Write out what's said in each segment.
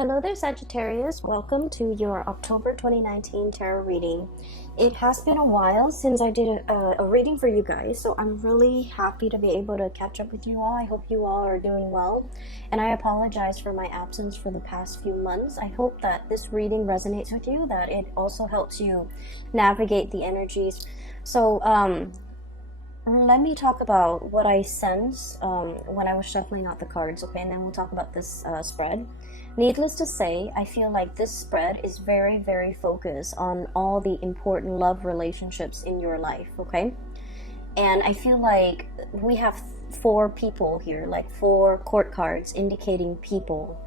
Hello there, Sagittarius. Welcome to your October 2019 tarot reading. It has been a while since I did a reading for you guys, so I'm really happy to be able to catch up with you all. I hope you all are doing well, and I apologize for my absence for the past few months. I hope that this reading resonates with you, that it also helps you navigate the energies. So, let me talk about what I sense when I was shuffling out the cards, okay? And then we'll talk about this spread. Needless to say, I feel like this spread is very, very focused on all the important love relationships in your life, okay? And I feel like we have four people here, like four court cards indicating people.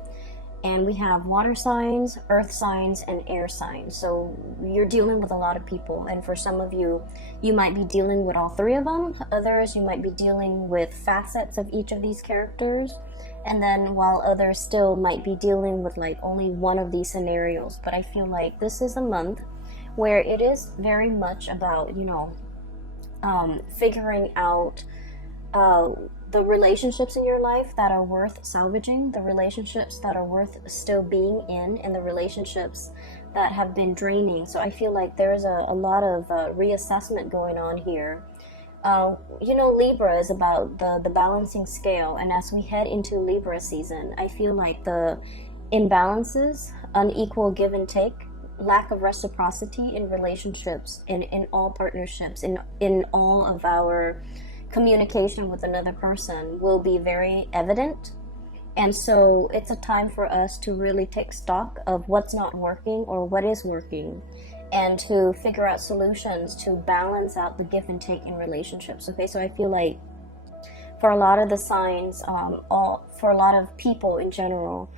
And we have water signs, earth signs, and air signs. So you're dealing with a lot of people. And for some of you, you might be dealing with all three of them. Others, you might be dealing with facets of each of these characters. And then while others still might be dealing with like only one of these scenarios. But I feel like this is a month where it is very much about, figuring out the relationships in your life that are worth salvaging, the relationships that are worth still being in, and the relationships that have been draining. So I feel like there's a lot of reassessment going on here. Libra is about the balancing scale, and as we head into Libra season, I feel like the imbalances, unequal give and take, lack of reciprocity in relationships, in all partnerships, in all of our communication with another person will be very evident. And so it's a time for us to really take stock of what's not working or what is working, and to figure out solutions to balance out the give and take in relationships. Okay, so I feel like for a lot of the signs, for a lot of people in general,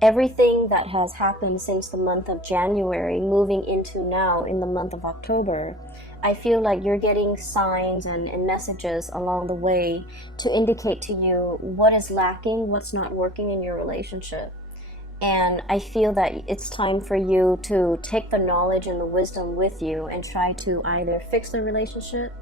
everything that has happened since the month of January moving into now in the month of October, I feel like you're getting signs and messages along the way to indicate to you what is lacking, what's not working in your relationship. And I feel that it's time for you to take the knowledge and the wisdom with you and try to either fix the relationship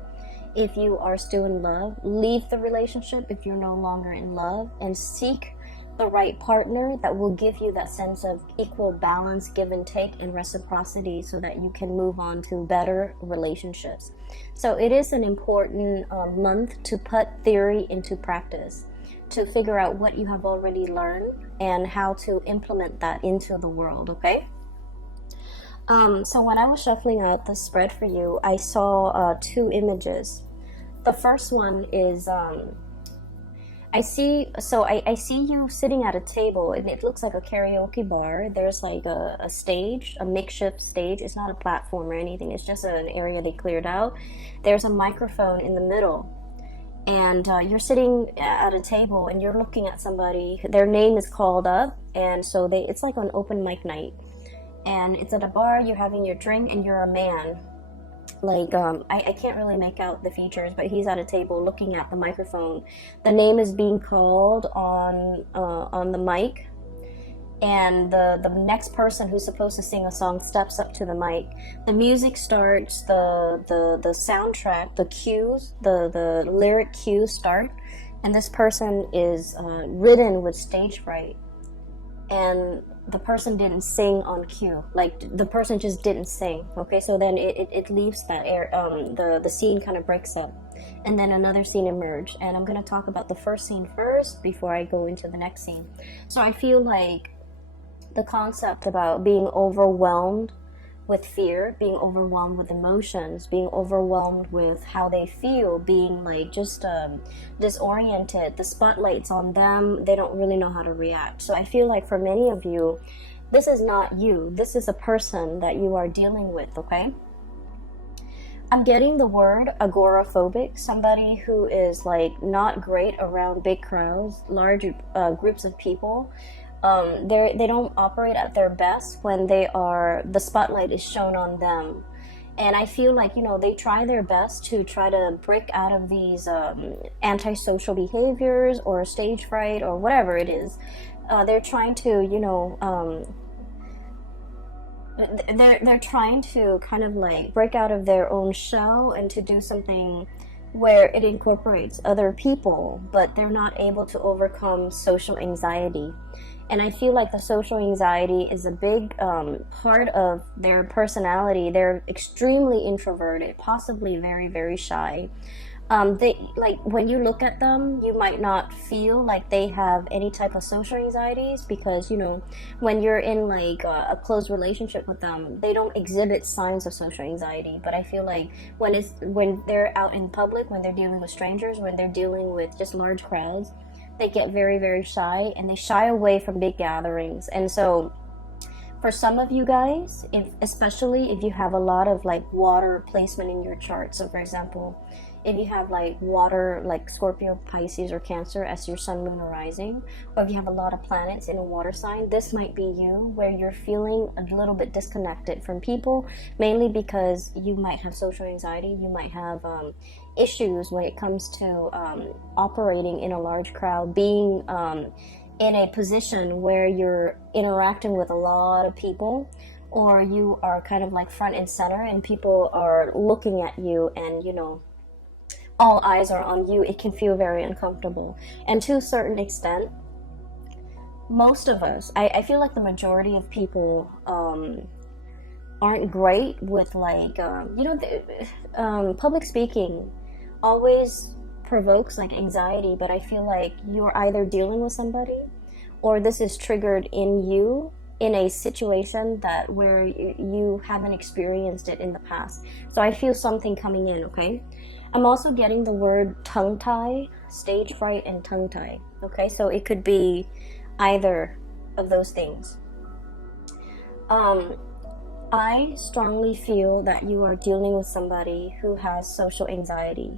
if you are still in love, leave the relationship if you're no longer in love, and seek the right partner that will give you that sense of equal balance, give and take, and reciprocity, so that you can move on to better relationships. So it is an important month to put theory into practice, to figure out what you have already learned and how to implement that into the world, okay? So when I was shuffling out the spread for you, I saw two images. The first one is I see you sitting at a table, and it looks like a karaoke bar. There's like a stage, a makeshift stage. It's not a platform or anything. It's just an area they cleared out. There's a microphone in the middle, and you're sitting at a table and you're looking at somebody. Their name is called up, and so it's like an open mic night, and it's at a bar. You're having your drink, and you're a man. Like, I can't really make out the features, but he's at a table looking at the microphone. The name is being called on the mic, and the next person who's supposed to sing a song steps up to the mic. The music starts, the soundtrack, the cues, the lyric cues start, and this person is ridden with stage fright. And the person didn't sing on cue, like the person just didn't sing. Okay, so then it leaves that air, the scene kind of breaks up, and then another scene emerged. And I'm going to talk about the first scene first before I go into the next scene. So I feel like the concept about being overwhelmed with fear, being overwhelmed with emotions, being overwhelmed with how they feel, being like just disoriented, the spotlight's on them, they don't really know how to react. So I feel like for many of you, this is not you, this is a person that you are dealing with, okay? I'm getting the word agoraphobic, somebody who is like not great around big crowds, large groups of people. They don't operate at their best when the spotlight is shown on them. And I feel like, they try their best to try to break out of these antisocial behaviors or stage fright or whatever it is. They're trying to, they're trying to kind of like break out of their own shell and to do something where it incorporates other people, but they're not able to overcome social anxiety. And I feel like the social anxiety is a big part of their personality. They're extremely introverted, possibly very, very shy. They, like, when you look at them, you might not feel like they have any type of social anxieties, because, you know, when you're in like a close relationship with them, they don't exhibit signs of social anxiety. But I feel like when they're out in public, when they're dealing with strangers, when they're dealing with just large crowds, they get very, very shy, and they shy away from big gatherings. And so for some of you guys, especially if you have a lot of like water placement in your chart, so for example, if you have like water, like Scorpio, Pisces, or Cancer as your sun, moon, or rising, or if you have a lot of planets in a water sign, this might be you, where you're feeling a little bit disconnected from people, mainly because you might have social anxiety. You might have issues when it comes to operating in a large crowd, being in a position where you're interacting with a lot of people, or you are kind of like front and center and people are looking at you, and, you know, all eyes are on you. It can feel very uncomfortable. And to a certain extent, most of us, I feel like the majority of people aren't great with like, public speaking always provokes like anxiety, but I feel like you're either dealing with somebody, or this is triggered in you in a situation that where you haven't experienced it in the past. So I feel something coming in, okay? I'm also getting the word tongue tie, stage fright, and tongue tie. Okay, so it could be either of those things. I strongly feel that you are dealing with somebody who has social anxiety,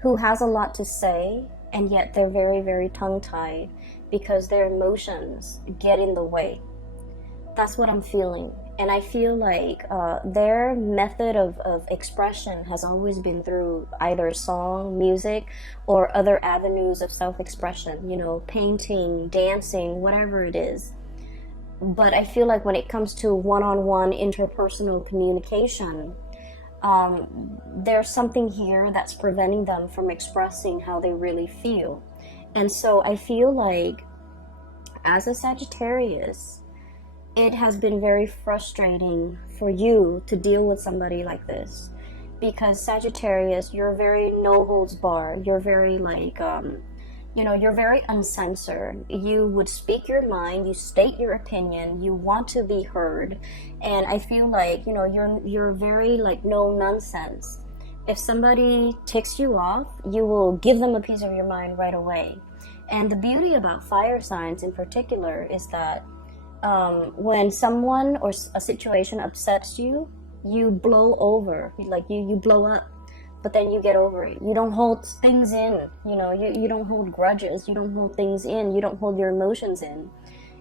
who has a lot to say, and yet they're very, very tongue tied because their emotions get in the way. That's what I'm feeling. And I feel like their method of expression has always been through either song, music, or other avenues of self-expression, you know, painting, dancing, whatever it is. But I feel like when it comes to one-on-one interpersonal communication, there's something here that's preventing them from expressing how they really feel. And so I feel like as a Sagittarius, it has been very frustrating for you to deal with somebody like this, because Sagittarius, you're very no holds barred. You're very like, you're very uncensored. You would speak your mind, you state your opinion, you want to be heard. And I feel like, you're very like no nonsense. If somebody ticks you off, you will give them a piece of your mind right away. And the beauty about fire signs in particular is that when someone or a situation upsets you, you blow over, like you blow up, but then you get over it. You don't hold things in, you don't hold grudges, you don't hold things in, you don't hold your emotions in.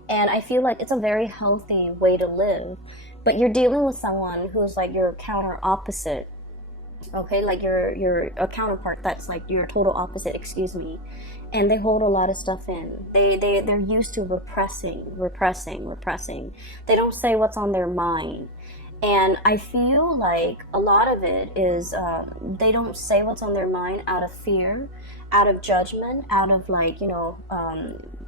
And I feel like it's a very healthy way to live. But you're dealing with someone who's like your counter opposite, okay, like you're a counterpart that's like your total opposite, excuse me. And they hold a lot of stuff in. They're used to repressing. They don't say what's on their mind. And I feel like a lot of it is they don't say what's on their mind out of fear, out of judgment, out of like,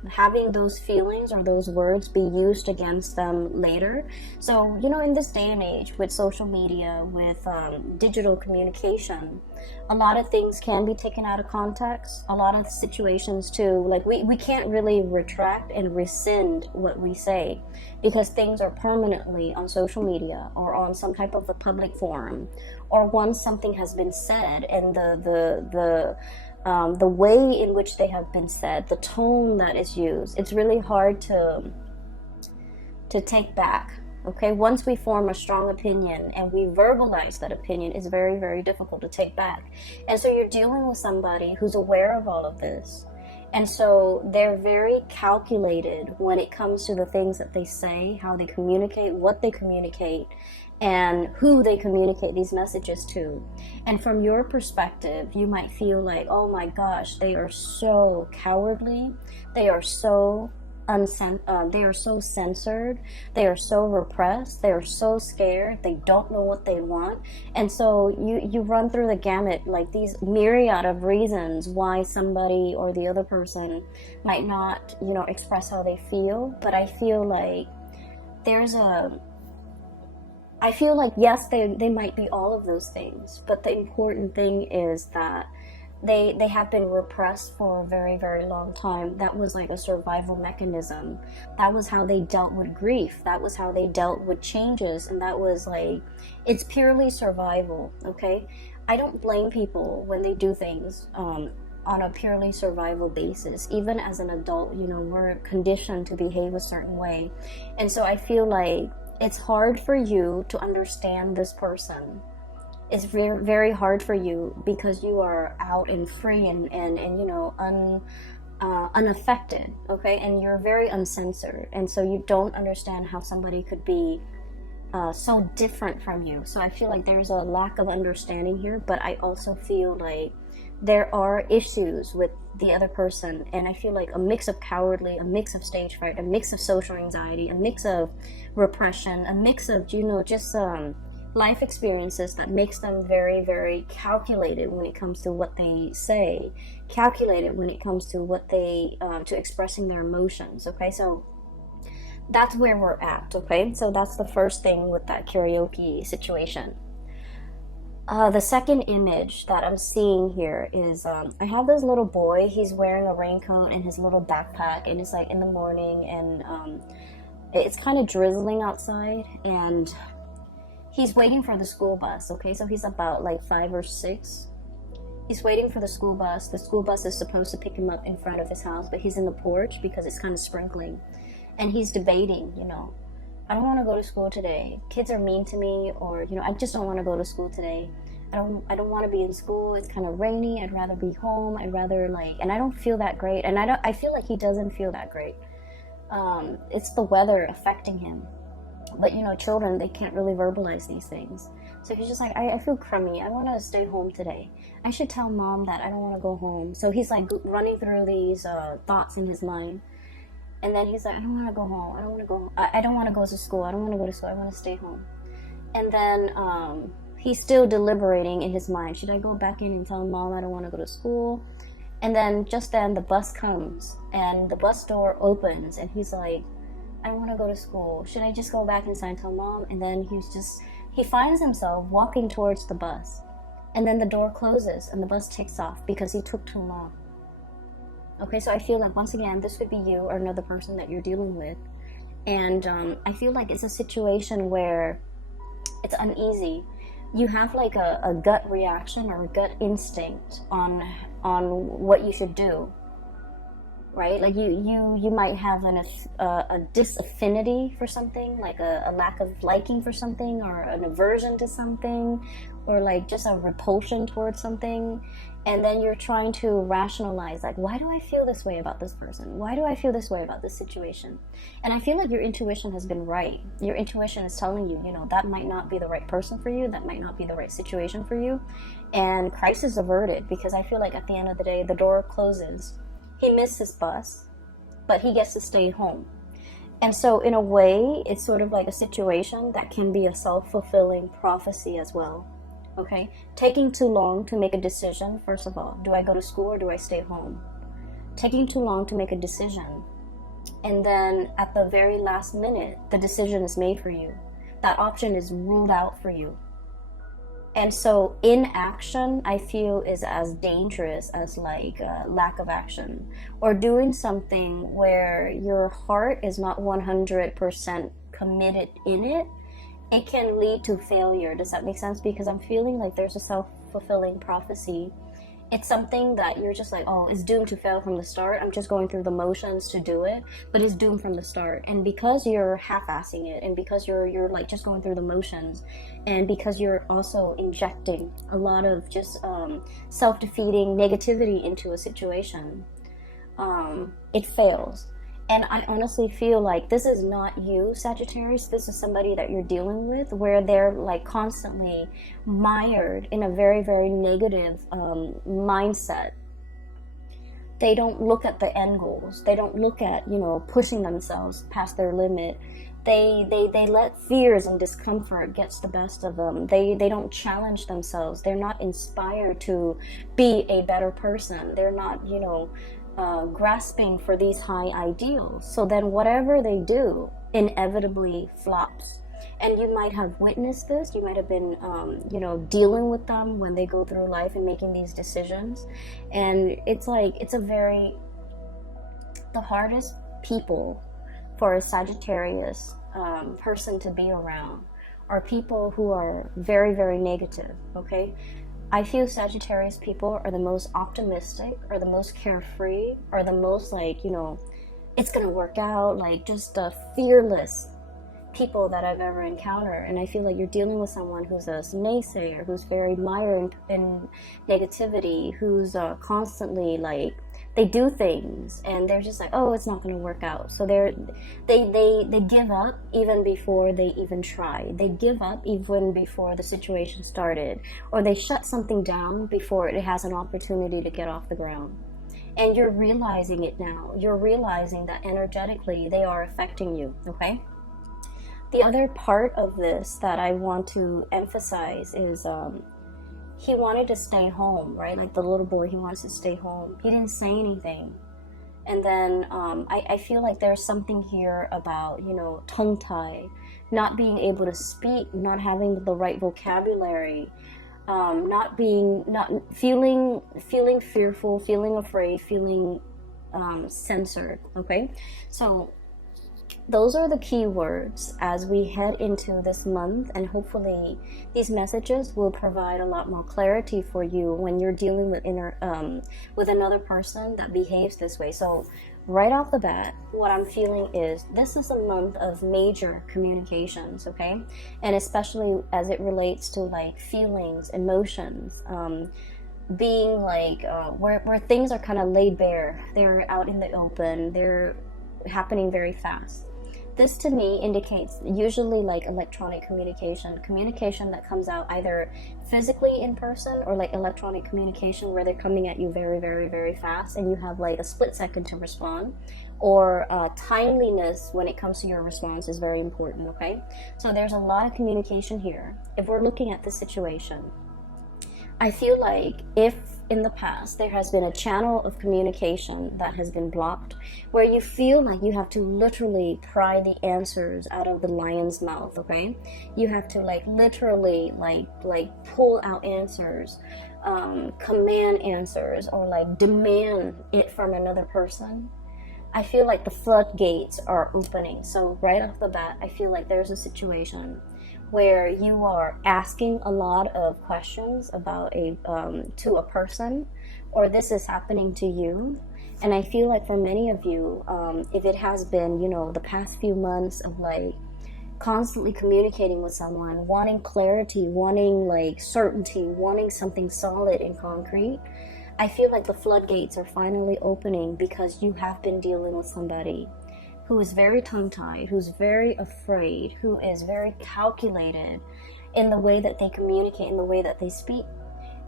having those feelings or those words be used against them later. So, in this day and age with social media, with digital communication, a lot of things can be taken out of context. A lot of situations too, like we can't really retract and rescind what we say, because things are permanently on social media or on some type of a public forum, or once something has been said, and the way in which they have been said, the tone that is used, it's really hard to take back. Okay, once we form a strong opinion and we verbalize that opinion, it's very, very difficult to take back. And so you're dealing with somebody who's aware of all of this. And so they're very calculated when it comes to the things that they say, how they communicate, what they communicate, and who they communicate these messages to. And from your perspective, you might feel like, oh my gosh, they are so cowardly. They are so they are so censored, they are so repressed, they are so scared, they don't know what they want. And so you run through the gamut, like these myriad of reasons why somebody or the other person might not, you know, express how they feel. But I feel like yes, they might be all of those things, but the important thing is that they have been repressed for a very, very long time. That was like a survival mechanism. That was how they dealt with grief. That was how they dealt with changes. And that was like, it's purely survival, okay? I don't blame people when they do things on a purely survival basis. Even as an adult, you know, we're conditioned to behave a certain way. And so I feel like it's hard for you to understand this person. It's very, very hard for you because you are out and free and you know, unaffected, okay? And you're very uncensored. And so you don't understand how somebody could be so different from you. So I feel like there's a lack of understanding here, but I also feel like there are issues with the other person. And I feel like a mix of cowardly, a mix of stage fright, a mix of social anxiety, a mix of repression, a mix of, you know, just life experiences that makes them very, very calculated when it comes to what they say, calculated when it comes to what they to expressing their emotions. Okay, so that's where we're at. Okay, so that's the first thing with that karaoke situation. The second image that I'm seeing here is I have this little boy. He's wearing a raincoat and his little backpack, and it's like in the morning, and it's kind of drizzling outside, and he's waiting for the school bus. Okay, so he's about like 5 or 6. He's waiting for the school bus. The school bus is supposed to pick him up in front of his house, but he's in the porch because it's kind of sprinkling, and he's debating, you know, I don't want to go to school today. Kids are mean to me, or, you know, I just don't want to go to school today. I don't want to be in school. It's kind of rainy. I'd rather be home. I'd rather and I don't feel that great. And I feel like he doesn't feel that great. It's the weather affecting him. But, you know, children, they can't really verbalize these things. So he's just like, I feel crummy. I want to stay home today. I should tell mom that I don't want to go home. So he's like running through these thoughts in his mind. And then he's like, I don't want to go home. I don't want to go. I don't want to go to school. I don't want to go to school. I want to stay home. And then he's still deliberating in his mind. Should I go back in and tell mom I don't want to go to school? And then just then the bus comes and the bus door opens and he's like, I don't want to go to school. Should I just go back inside and tell mom? And then he finds himself walking towards the bus. And then the door closes and the bus takes off because he took too long. Okay, so I feel like, once again, this could be you or another person that you're dealing with. And I feel like it's a situation where it's uneasy. You have like a gut reaction or a gut instinct on what you should do, right? Like you might have a disaffinity for something, like a lack of liking for something, or an aversion to something, or like just a repulsion towards something. And then you're trying to rationalize, like, why do I feel this way about this person? Why do I feel this way about this situation? And I feel like your intuition has been right. Your intuition is telling you, you know, that might not be the right person for you. That might not be the right situation for you. And crisis averted, because I feel like at the end of the day, the door closes. He missed his bus, but he gets to stay home. And so in a way, it's sort of like a situation that can be a self-fulfilling prophecy as well. Okay, taking too long to make a decision. First of all, do I go to school or do I stay home? Taking too long to make a decision. And then at the very last minute, the decision is made for you. That option is ruled out for you. And so inaction, I feel, is as dangerous as like lack of action, or doing something where your heart is not 100% committed in it. It can lead to failure. Does that make sense? Because I'm feeling like there's a self-fulfilling prophecy. It's something that you're just like, oh, it's doomed to fail from the start. I'm just going through the motions to do it, but it's doomed from the start. And because you're half-assing it, and because you're like just going through the motions, and because you're also injecting a lot of just self-defeating negativity into a situation, it fails. And I honestly feel like this is not you, Sagittarius. This is somebody that you're dealing with, where they're like constantly mired in a very, very negative mindset. They don't look at the end goals. They don't look at, you know, pushing themselves past their limit. They let fears and discomfort gets the best of them. They don't challenge themselves. They're not inspired to be a better person. They're not, you know, grasping for these high ideals. So then whatever they do inevitably flops. And you might have witnessed this. You might have been, you know, dealing with them when they go through life and making these decisions. And it's like, the hardest people for a Sagittarius person to be around are people who are very, very negative, okay? I feel Sagittarius people are the most optimistic, or the most carefree, or the most like, you know, it's gonna work out, like just fearless people that I've ever encountered. And I feel like you're dealing with someone who's a naysayer, who's very mired in negativity, who's constantly like, they do things and they're just like, oh, it's not going to work out. So they give up even before they even try. They give up even before the situation started, or they shut something down before it has an opportunity to get off the ground. And you're realizing it now. You're realizing that energetically they are affecting you, okay? The other part of this that I want to emphasize is he wanted to stay home, right? Like the little boy, he wants to stay home. He didn't say anything. And then I feel like there's something here about, you know, tongue-tie, not being able to speak, not having the right vocabulary, not feeling fearful, feeling afraid, feeling censored, okay? So those are the key words as we head into this month, and hopefully these messages will provide a lot more clarity for you when you're dealing with with another person that behaves this way. So right off the bat, what I'm feeling is this is a month of major communications, okay? And especially as it relates to like feelings, emotions, being like where things are kind of laid bare. They're out in the open. They're happening very fast. This to me indicates usually like electronic communication that comes out either physically in person, or like electronic communication where they're coming at you very, very, very fast and you have like a split second to respond, or timeliness when it comes to your response is very important, okay? So there's a lot of communication here. If we're looking at the situation, I feel like if in the past there has been a channel of communication that has been blocked, where you feel like you have to literally pry the answers out of the lion's mouth, okay? You have to like literally like pull out answers, command answers, or like demand it from another person. I feel like the floodgates are opening. So right off the bat, I feel like there's a situation where you are asking a lot of questions about to a person, or this is happening to you. And I feel like for many of you, if it has been, you know, the past few months of like constantly communicating with someone, wanting clarity, wanting like certainty, wanting something solid and concrete, I feel like the floodgates are finally opening, because you have been dealing with somebody who is very tongue-tied, who's very afraid, who is very calculated in the way that they communicate, in the way that they speak.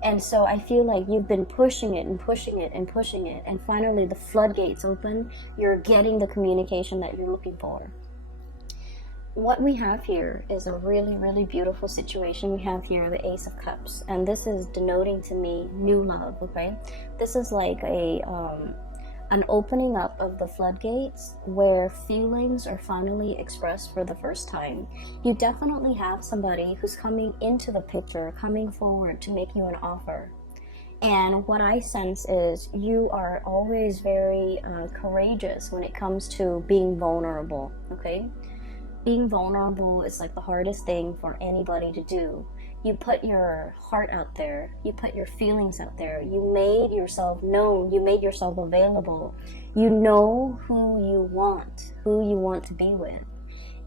And so I feel like you've been pushing it and pushing it and pushing it, and finally the floodgates open. You're getting the communication that you're looking for. What we have here is a really, really beautiful situation. We have here the Ace of Cups, and this is denoting to me new love, okay? This is like an opening up of the floodgates where feelings are finally expressed for the first time. You definitely have somebody who's coming into the picture, coming forward to make you an offer. And what I sense is you are always very courageous when it comes to being vulnerable, okay? Being vulnerable is like the hardest thing for anybody to do. You put your heart out there, you put your feelings out there, you made yourself known, you made yourself available. You know who you want to be with.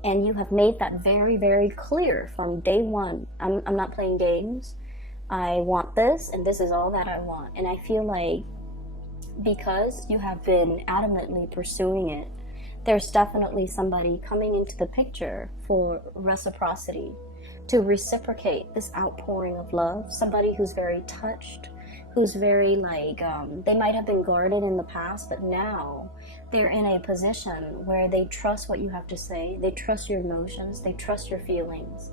And you have made that very, very clear from day one. I'm not playing games. I want this, and this is all that I want. And I feel like because you have been adamantly pursuing it, there's definitely somebody coming into the picture for reciprocity, to reciprocate this outpouring of love. Somebody who's very touched, who's very like, they might have been guarded in the past, but now they're in a position where they trust what you have to say, they trust your emotions, they trust your feelings,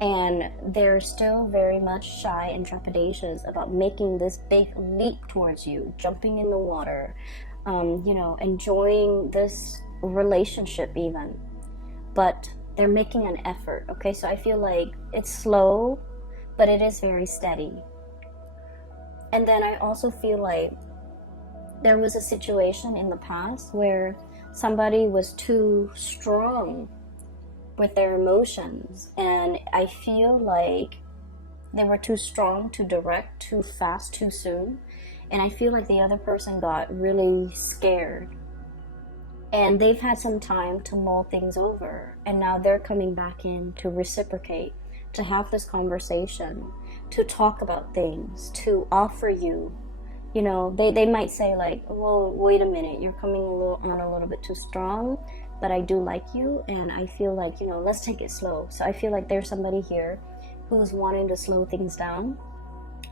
and they're still very much shy and trepidatious about making this big leap towards you, jumping in the water, you know, enjoying this relationship even. But they're making an effort, okay? So I feel like it's slow, but it is very steady. And then I also feel like there was a situation in the past where somebody was too strong with their emotions, and I feel like they were too strong, too direct, too fast, too soon, and I feel like the other person got really scared, and they've had some time to mull things over, and now they're coming back in to reciprocate, to have this conversation, to talk about things, to offer you, you know, they might say like, well, wait a minute, you're coming a little bit too strong, but I do like you, and I feel like, you know, let's take it slow. So I feel like there's somebody here who's wanting to slow things down,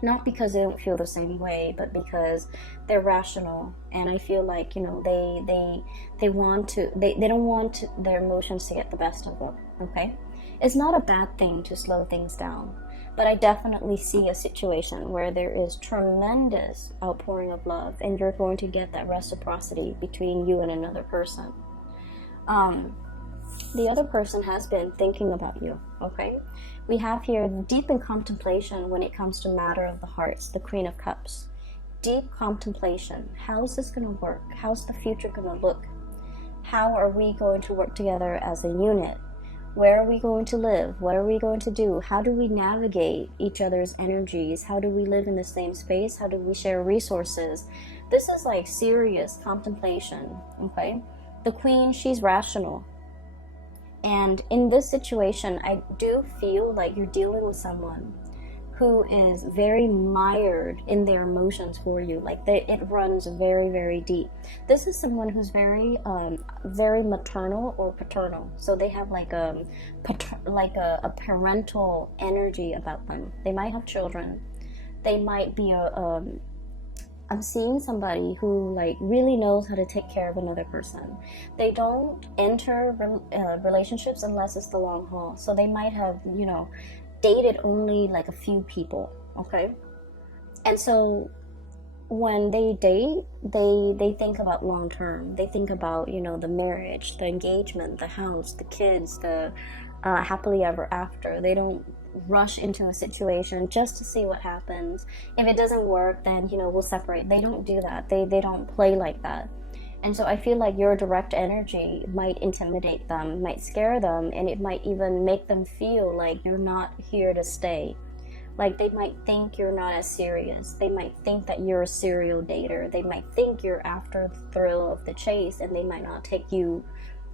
not because they don't feel the same way, but because they're rational, and I feel like, you know, they want to, they don't want their emotions to get the best of them, okay? It's not a bad thing to slow things down, but I definitely see a situation where there is tremendous outpouring of love, and you're going to get that reciprocity between you and another person. The other person has been thinking about you, okay? We have here deep in contemplation when it comes to matter of the hearts, the Queen of Cups. Deep contemplation. How's this going to work? How's the future going to look? How are we going to work together as a unit? Where are we going to live? What are we going to do? How do we navigate each other's energies? How do we live in the same space? How do we share resources? This is like serious contemplation, okay? The Queen, she's rational. And in this situation, I do feel like you're dealing with someone who is very mired in their emotions for you. Like it runs very, very deep. This is someone who's very, very maternal or paternal. So they have like a parental energy about them. They might have children. They might be I'm seeing somebody who like really knows how to take care of another person. They don't enter relationships unless it's the long haul. So they might have, you know, dated only like a few people, okay? And so when they date, they think about long term. They think about, you know, the marriage, the engagement, the house, the kids, the happily ever after. They don't rush into a situation just to see what happens. If it doesn't work, then, you know, we'll separate. They don't do that. They don't play like that. And so I feel like your direct energy might intimidate them, might scare them, and it might even make them feel like you're not here to stay. Like they might think you're not as serious. They might think that you're a serial dater. They might think you're after the thrill of the chase, and they might not take you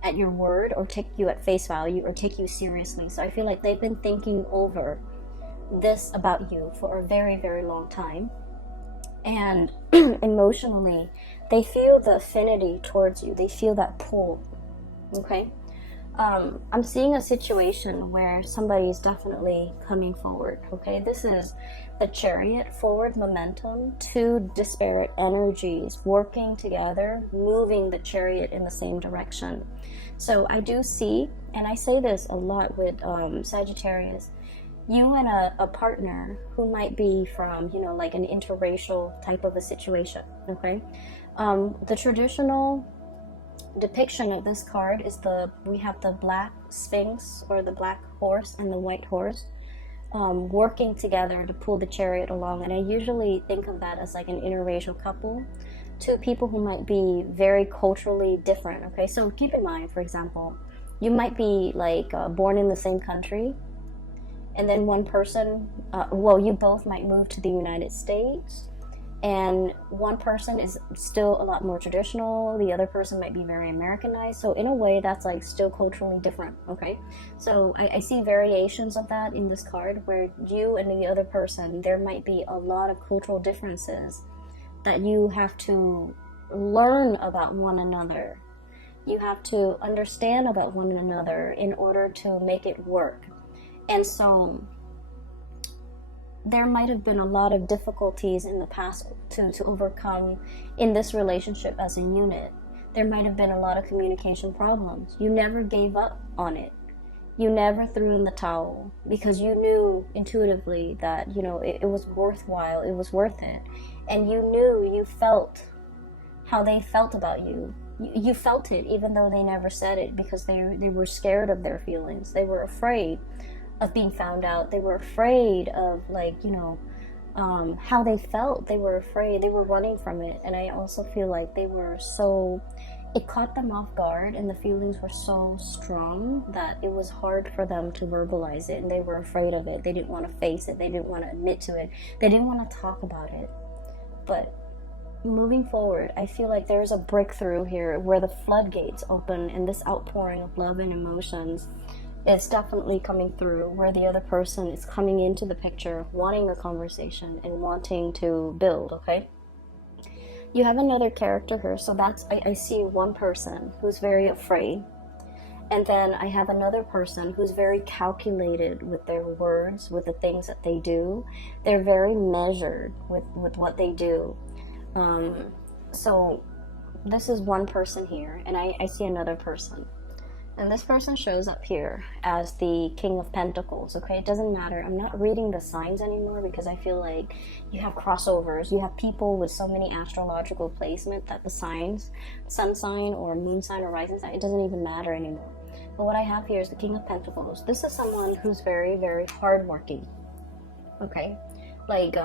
at your word or take you at face value or take you seriously. So I feel like they've been thinking over this about you for a very, very long time. And emotionally, they feel the affinity towards you. They feel that pull, okay? I'm seeing a situation where somebody is definitely coming forward, okay? This is the Chariot, forward momentum, two disparate energies working together, moving the Chariot in the same direction. So I do see, and I say this a lot with Sagittarius, you and a partner who might be from, you know, like an interracial type of a situation, okay? The traditional depiction of this card is we have the black sphinx or the black horse and the white horse working together to pull the chariot along, and I usually think of that as like an interracial couple, two people who might be very culturally different, okay? So keep in mind, for example, you might be like born in the same country, and then one person, you both might move to the United States, and one person is still a lot more traditional, the other person might be very Americanized. So in a way, that's like still culturally different, okay? So I see variations of that in this card, where you and the other person, there might be a lot of cultural differences that you have to learn about one another. You have to understand about one another in order to make it work. And so there might have been a lot of difficulties in the past to overcome in this relationship as a unit. There might have been a lot of communication problems. You never gave up on it. You never threw in the towel because you knew intuitively that, you know, it was worthwhile, it was worth it. And you knew, you felt how they felt about you. You felt it even though they never said it, because they were scared of their feelings. They were afraid of being found out. They were afraid of, like, you know, how they felt. They were afraid. They were running from it. And I also feel like they were so, it caught them off guard, and the feelings were so strong that it was hard for them to verbalize it, and they were afraid of it. They didn't want to face it. They didn't want to admit to it. They didn't want to talk about it. But moving forward, I feel like there's a breakthrough here where the floodgates open, and this outpouring of love and emotions is definitely coming through, where the other person is coming into the picture, wanting a conversation and wanting to build, okay? You have another character here, so that's, I see one person who's very afraid, and then I have another person who's very calculated with their words, with the things that they do. They're very measured with what they do. So this is one person here, and I see another person. And this person shows up here as the King of Pentacles, okay? It doesn't matter. I'm not reading the signs anymore because I feel like you have crossovers. You have people with so many astrological placement that the signs, sun sign or moon sign or rising sign, it doesn't even matter anymore. But what I have here is the King of Pentacles. This is someone who's very, very hardworking, okay? Like,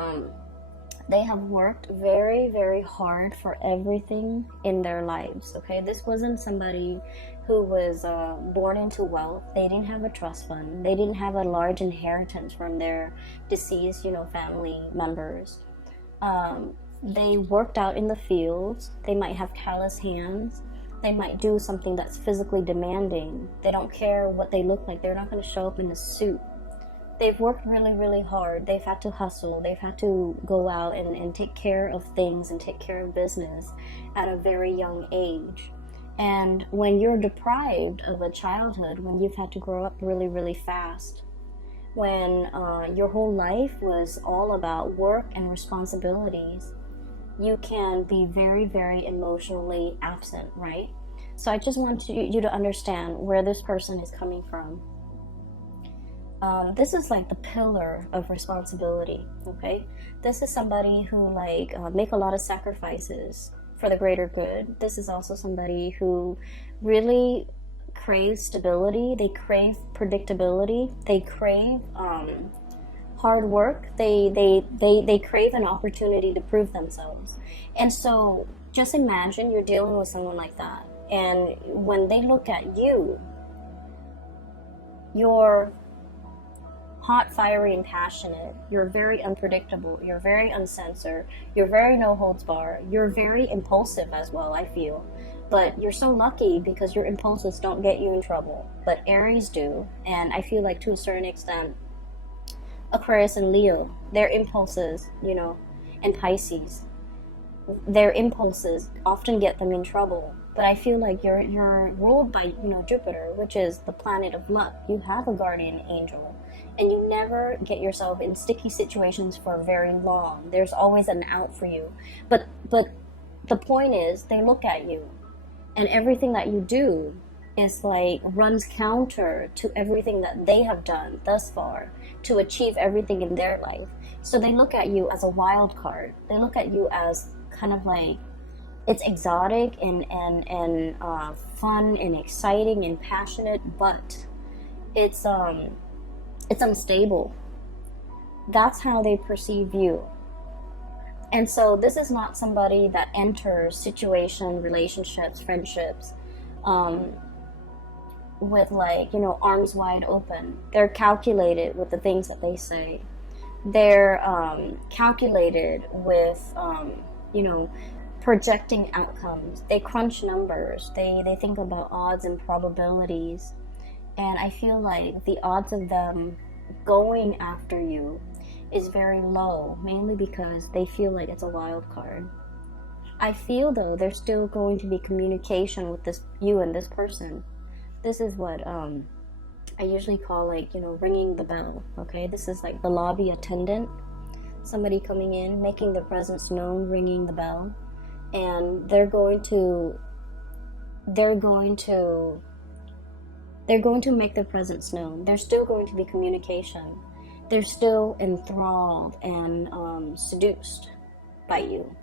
they have worked very, very hard for everything in their lives, okay? This wasn't somebody who was born into wealth. They didn't have a trust fund. They didn't have a large inheritance from their deceased, you know, family members. They worked out in the fields. They might have callous hands. They might do something that's physically demanding. They don't care what they look like. They're not going to show up in a suit. They've worked really, really hard. They've had to hustle. They've had to go out and take care of things and take care of business at a very young age. And when you're deprived of a childhood, when you've had to grow up really, really fast, when your whole life was all about work and responsibilities, you can be very, very emotionally absent, right? So I just want you to understand where this person is coming from. This is like the pillar of responsibility, okay? This is somebody who make a lot of sacrifices for the greater good. This is also somebody who really craves stability. They crave predictability. They crave hard work. They crave an opportunity to prove themselves. And so just imagine you're dealing with someone like that, and when they look at you, you're hot, fiery, and passionate. You're very unpredictable. You're very uncensored. You're very no holds bar. You're very impulsive as well, I feel. But you're so lucky because your impulses don't get you in trouble. But Aries do. And I feel like to a certain extent, Aquarius and Leo, their impulses, you know, and Pisces, their impulses often get them in trouble. But I feel like you're ruled by, you know, Jupiter, which is the planet of luck. You have a guardian angel. And you never get yourself in sticky situations for very long. There's always an out for you. But the point is, they look at you, and everything that you do is like runs counter to everything that they have done thus far to achieve everything in their life. So they look at you as a wild card. They look at you as kind of like, it's exotic and fun and exciting and passionate, but it's unstable. That's how they perceive you. And so this is not somebody that enters situation, relationships, friendships with, like, you know, arms wide open. They're calculated with the things that they say. They're calculated with you know, projecting outcomes. They crunch numbers. They think about odds and probabilities. And I feel like the odds of them going after you is very low, mainly because they feel like it's a wild card. I feel, though, there's still going to be communication with you and this person. This is what I usually call, like, you know, ringing the bell, okay? This is like the lobby attendant. somebody coming in, making their presence known, ringing the bell, and they're going to make their presence known. There's still going to be communication. They're still enthralled and seduced by you.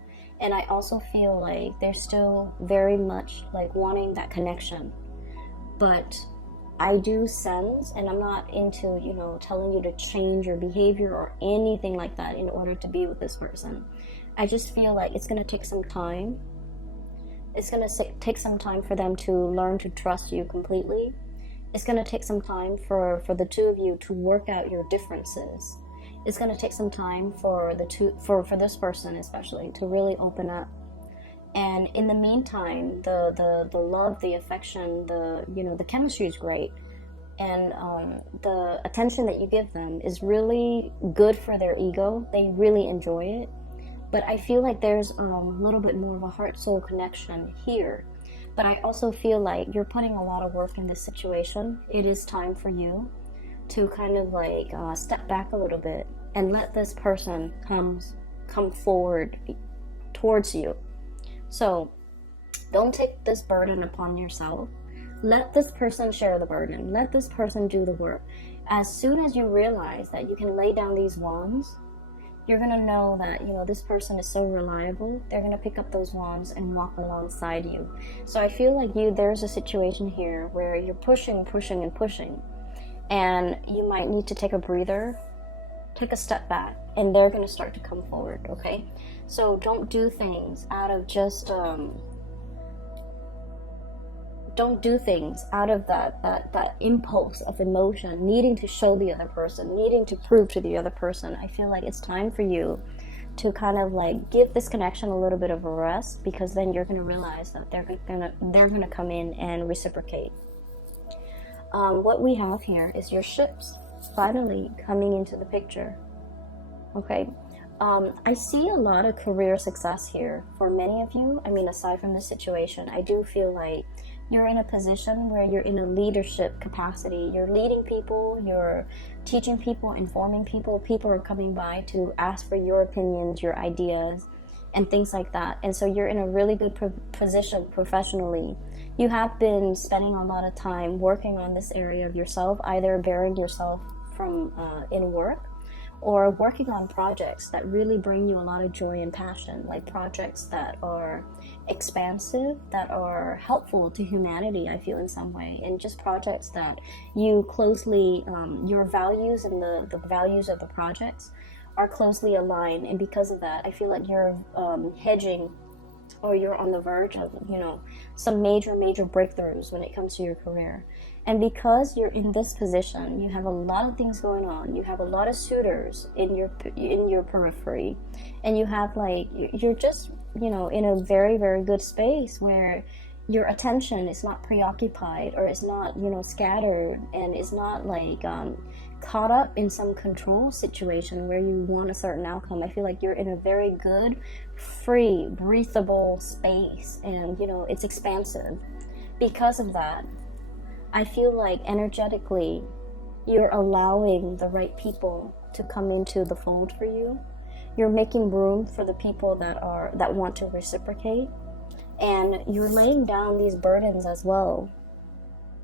And I also feel like they're still very much like wanting that connection. But I do sense, and I'm not into, telling you to change your behavior or anything like that in order to be with this person. I just feel like it's going to take some time. It's going to take some time for them to learn to trust you completely. It's going to take some time for the two of you to work out your differences. It's going to take some time for this person especially to really open up. And in the meantime, the love, the affection, the chemistry is great. And the attention that you give them is really good for their ego. They really enjoy it. But I feel like there's a little bit more of a heart-soul connection here. But I also feel like you're putting a lot of work in this situation. It is time for you to kind of like step back a little bit and let this person come forward towards you. So don't take this burden upon yourself. Let this person share the burden. Let this person do the work. As soon as you realize that you can lay down these wands, you're going to know that, this person is so reliable. They're going to pick up those wands and walk alongside you. So I feel like there's a situation here where you're pushing, and you might need to take a breather, take a step back, and they're going to start to come forward, okay? So don't do things out of just, don't do things out of that impulse of emotion, needing to show the other person, needing to prove to the other person. I feel like it's time for you to kind of like give this connection a little bit of a rest, because then you're going to realize that they're going to come in and reciprocate. What we have here is your ships finally coming into the picture. Okay. I see a lot of career success here for many of you. I mean, aside from this situation, I do feel like you're in a position where you're in a leadership capacity. You're leading people, you're teaching people, informing people. People are coming by to ask for your opinions, your ideas, and things like that. And so you're in a really good position professionally. You have been spending a lot of time working on this area of yourself, either bearing yourself from in work, or working on projects that really bring you a lot of joy and passion, like projects that are expansive, that are helpful to humanity, I feel, in some way, and just projects that you closely, your values and the values of the projects are closely aligned. And because of that, I feel like you're hedging, or you're on the verge of, some major breakthroughs when it comes to your career. And because you're in this position, you have a lot of things going on. You have a lot of suitors in your periphery, and you have you're just, in a very, very good space where your attention is not preoccupied, or it's not, scattered, and is not caught up in some control situation where you want a certain outcome. I feel like you're in a very good, free, breathable space, and it's expansive. Because of that, I feel like energetically you're allowing the right people to come into the fold for you. You're making room for the people that want to reciprocate, and you're laying down these burdens as well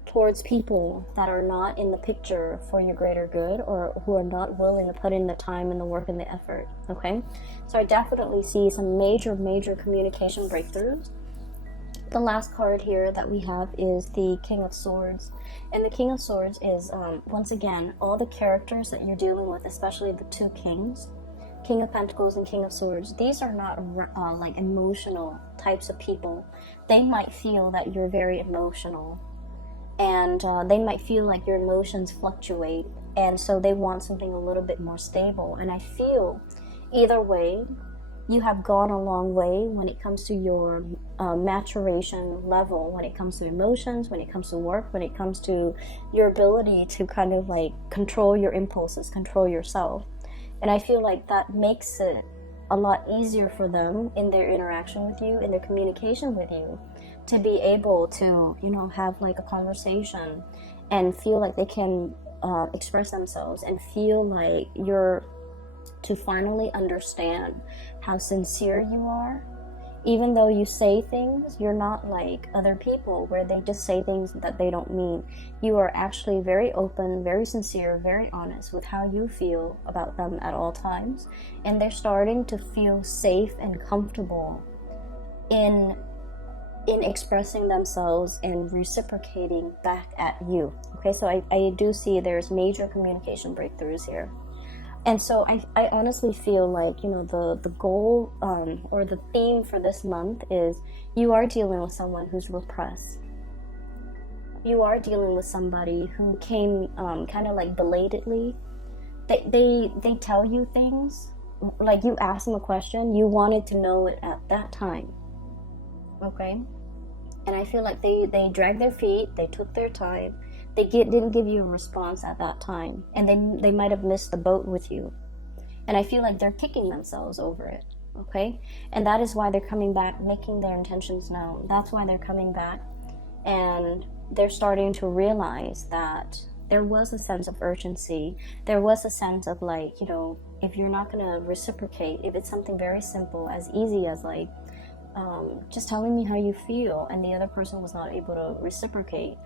towards people that are not in the picture for your greater good, or who are not willing to put in the time and the work and the effort. Okay, so I definitely see some major communication breakthroughs. The last card here that we have is the King of Swords. And the King of Swords is, once again, all the characters that you're dealing with, especially the two kings, King of Pentacles and King of Swords. These are not emotional types of people. They might feel that you're very emotional, and they might feel like your emotions fluctuate, and so they want something a little bit more stable. And I feel either way, you have gone a long way when it comes to your maturation level, when it comes to emotions, when it comes to work, when it comes to your ability to kind of control your impulses, control yourself. And I feel like that makes it a lot easier for them in their interaction with you, in their communication with you, to be able to, have a conversation and feel like they can express themselves, and feel like you're to finally understand how sincere you are. Even though you say things, you're not like other people where they just say things that they don't mean. You are actually very open, very sincere, very honest with how you feel about them at all times. And they're starting to feel safe and comfortable in expressing themselves and reciprocating back at you. Okay, so I do see there's major communication breakthroughs here. And so I honestly feel like, you know, the goal or the theme for this month is you are dealing with someone who's repressed. You are dealing with somebody who came kind of like belatedly. They tell you things, like you ask them a question, you wanted to know it at that time. Okay? And I feel like they dragged their feet, they took their time. They didn't give you a response at that time, and then they might have missed the boat with you. And I feel like they're kicking themselves over it, okay? And that is why they're coming back, making their intentions known. That's why they're coming back, and they're starting to realize that there was a sense of urgency. There was a sense of like, you know, if you're not gonna reciprocate, if it's something very simple, as easy as like just telling me how you feel, and the other person was not able to reciprocate,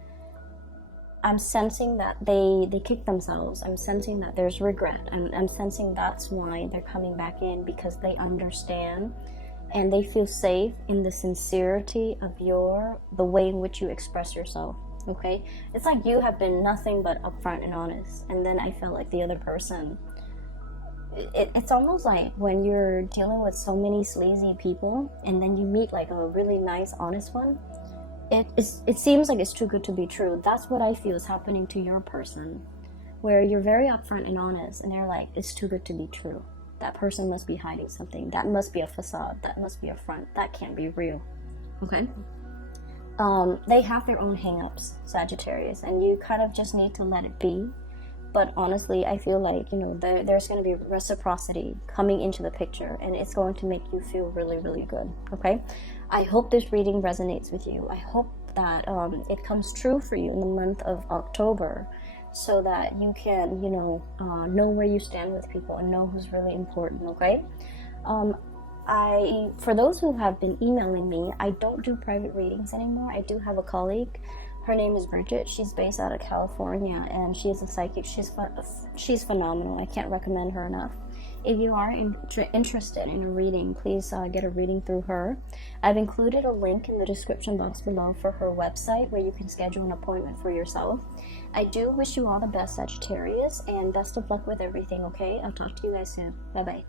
I'm sensing that they kick themselves. I'm sensing that there's regret. I'm sensing that's why they're coming back in, because they understand and they feel safe in the sincerity of the way in which you express yourself. Okay, it's like you have been nothing but upfront and honest, and then I felt like the other person, it's almost like when you're dealing with so many sleazy people and then you meet like a really nice honest one, it seems like it's too good to be true. That's what I feel is happening to your person, where you're very upfront and honest, and they're like, it's too good to be true. That person must be hiding something. That must be a facade. That must be a front. That can't be real. Okay? They have their own hang-ups, Sagittarius, and you kind of just need to let it be. But honestly, I feel like, you know, there's going to be reciprocity coming into the picture, and it's going to make you feel really, really good. Okay? I hope this reading resonates with you. I hope that it comes true for you in the month of October, so that you can, you know where you stand with people and know who's really important. Okay? For those who have been emailing me, I don't do private readings anymore. I do have a colleague. Her name is Bridget. She's based out of California, and she is a psychic. She's phenomenal. I can't recommend her enough. If you are interested in a reading, please get a reading through her. I've included a link in the description box below for her website where you can schedule an appointment for yourself. I do wish you all the best, Sagittarius, and best of luck with everything, okay? I'll talk to you guys soon. Bye-bye.